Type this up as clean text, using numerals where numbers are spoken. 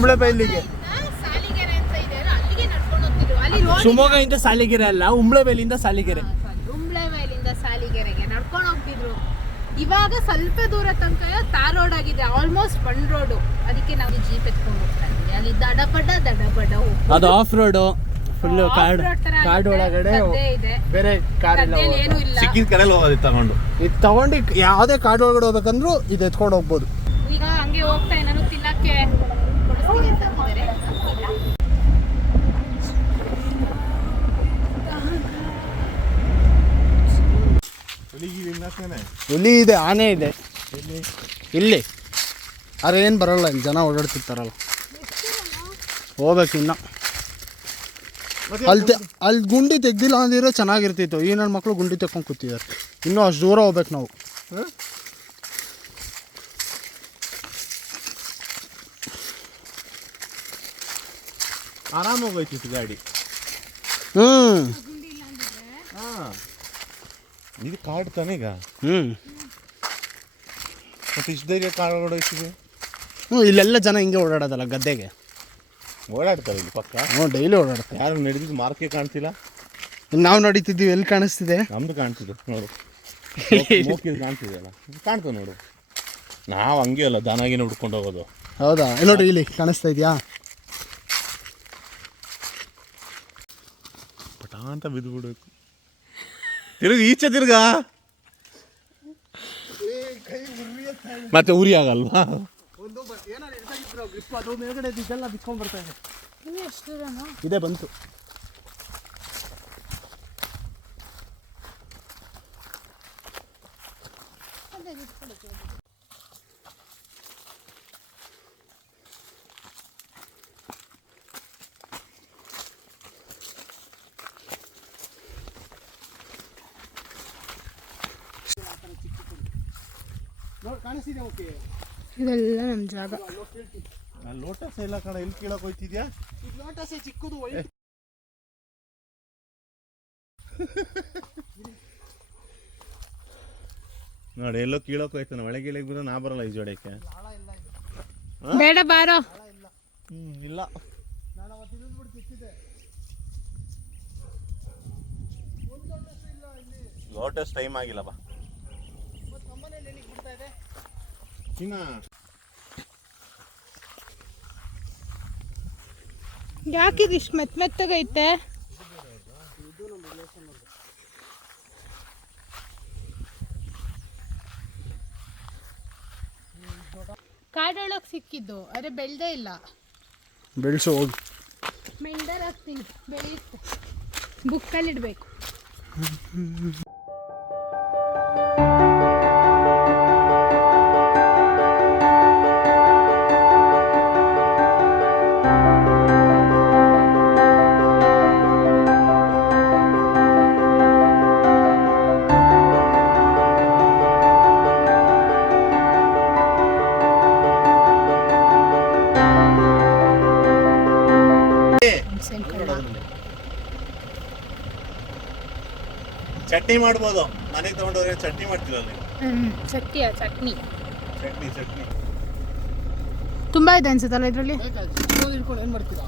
ಉಂಬ್ಳೆಬೈಲಿಗೆ. ಶಿವಮೊಗ್ಗದಿಂದ ಸಾಲಿಗೆರೆ ಅಲ್ಲ, ಉಂಬ್ಳೆಬೈಲಿಂದ ಸಾಲಿಗೆರೆ. ಉಂಬ್ಳೆಬೈಲಿಂದ ಸಾಲಿಗೆರೆಗೆ ನಡ್ಕೊಂಡು ಹೋಗ್ತಿದ್ರು. ಇವಾಗ ಸ್ವಲ್ಪ ದೂರ ತನಕ ತಾರ್ ರೋಡ್ ಆಗಿದೆ, ಆಲ್ಮೋಸ್ಟ್ ಬಂಡ್ ರೋಡು. ಅದಕ್ಕೆ ನಾವು ಜೀಪ್ ಎತ್ಕೊಂಡು ಹೋಗ್ತಾ ಇದ್ವಿ. ಅಲ್ಲಿ ದಡಬಡ ಅದು ಆಫ್ ರೋಡು, ಫುಲ್ ಕಾಡು ಒಳಗಡೆ ಬೇರೆ ಕಾರ್ ಏನು ಇಲ್ಲ. ಸಿಕ್ಕಿದ ಕಡೆಯಲ್ಲಿ ಹೋಗೋದು ತಗೊಂಡು. ಇದು ತಗೊಂಡು ಯಾವುದೇ ಕಾಡು ಒಳಗಡೆ ಹೋಗ್ಬೇಕಂದ್ರೂ ಇದು ಎತ್ಕೊಂಡು ಹೋಗ್ಬೋದು. ಈಗ ಹಂಗೆ ಹೋಗ್ತಾ ನಾನು ತಿನ್ನಕ್ಕೆ ಕೊಡಿಸ್ತೀನಿ ಅಂತ ಅಂದಿದ್ದಾರೆ. ಹುಲಿ ಇದೆ, ಆನೆ ಇದೆ ಇಲ್ಲಿ. ಆದ್ರೆ ಏನು ಬರಲ್ಲ, ಜನ ಓಡಾಡ್ತಿರ್ತಾರಲ್ಲ. ಹೋಗ್ಬೇಕು ಇನ್ನ. ಅಲ್ಲಿ ಗುಂಡಿ ತೆಗ್ದಿಲ್ಲ ಅಂದಿರೋ ಚೆನ್ನಾಗಿರ್ತಿತ್ತು. ಈ ನನ್ನ ಮಕ್ಕಳು ಗುಂಡಿ ತೆಕ್ಕೊಂಡು ಕೂತಿದ್ದಾರೆ. ಇನ್ನೂ ಅಷ್ಟು ದೂರ ಹೋಗ್ಬೇಕು ನಾವು. ಆರಾಮಾಗಿ ಹೋಯ್ತಿತ್ತು ಗಾಡಿ. ಇದು ಕಾಡು ತಾನೇ ಈಗ. ಮತ್ತೆ ಇಷ್ಟು ಧೈರ್ಯ ಕಾಡು ಓಡಾಡ್ತಿದೆ. ಇಲ್ಲೆಲ್ಲ ಜನ ಹಿಂಗೆ ಓಡಾಡೋದಲ್ಲ, ಗದ್ದೆಗೆ ಓಡಾಡ್ತಾರೆ ಇಲ್ಲಿ ಪಕ್ಕ. ಡೈಲಿ ಓಡಾಡ್ತಾರೆ. ಯಾರು ನಡೆದಿದ್ದು ಮಾರ್ಕೆ ಕಾಣ್ತಿಲ್ಲ. ನಾವು ನಡೀತಿದ್ದೀವಿ, ಎಲ್ಲಿ ಕಾಣಿಸ್ತಿದೆ? ನಮ್ದು ಕಾಣ್ತಿದೆ ನೋಡು. ಕಾಣ್ತಿದೆ ಅಲ್ಲ, ಕಾಣ್ತದೆ ನೋಡು. ನಾವು ಹಂಗೆ ಅಲ್ಲ, ದನಾಗಿನ ಹುಡ್ಕೊಂಡು ಹೋಗೋದು. ಹೌದಾ? ನೋಡಿ ಇಲ್ಲಿ ಕಾಣಿಸ್ತಾ ಇದೆಯಾ? ಪಟ ಅಂತ ಬಿದ್ದು ಬಿಡ್ಬೇಕು. ತಿರುಗಿ ಈಚೆ ತಿರ್ಗ ಮತ್ತೆ ಉರಿ ಆಗಲ್ವಾ? ಇದೇ ಬಂತು. ಇದೆಲ್ಲ ನಮ್ಮ ಜಾಗ. ಲೋಟಸ್ ಎಲ್ಲ ಕಡೆ ಎಲ್ಲಿ ಕೀಳಕ್ ಹೋಯ್ತಿದ್ಯಾ? ಲೋಟಸ್ ಚಿಕ್ಕದು ನೋಡಿ, ಎಲ್ಲೋ ಕೀಳಕ್ ಹೋಯ್ತಾನ. ಒಳಗೆ ಇಳಿಗೆ ಬಂದ್ರೆ ನಾ ಬರಲ್ಲ ಈ ಜೋಡಕ್ಕೆ. ಬೇಡ ಬಾರೋ. ಇಲ್ಲ, ಲೋಟಸ್ ಟೈಮ್ ಆಗಿಲ್ಲ ಬಾ. ಯಾಕಿದು ಇಷ್ಟು ಮೆತ್ತಗೈತೆ? ಕಾಡೊಳಗೆ ಸಿಕ್ಕಿದ್ದು, ಅರೆ ಬೆಳೆದೇ ಇಲ್ಲ. ಬೆಳೆಸು ಹೋಗಿ. ಮೆಂಡರ್ ಹಾಕ್ತೀನಿ, ಬೆಳೆಯುತ್ತೆ. ಬುಕ್ಕಲ್ಲಿ ಇಡಬೇಕು. ಚಟ್ನಿ ಮಾಡ್ಬೋದು. ಮನೆಗೆ ತಗೊಂಡವ್ರೆ ಚಟ್ನಿ ಮಾಡ್ತೀರಲ್ಲ ನೀವು? ಚಟ್ನಿ ಚಟ್ನಿ ತುಂಬಾ ಇದೆ ಅನ್ಸುತ್ತಲ್ಲ ಇದರಲ್ಲಿ. ಏನು ಮಾಡ್ತೀರಾ?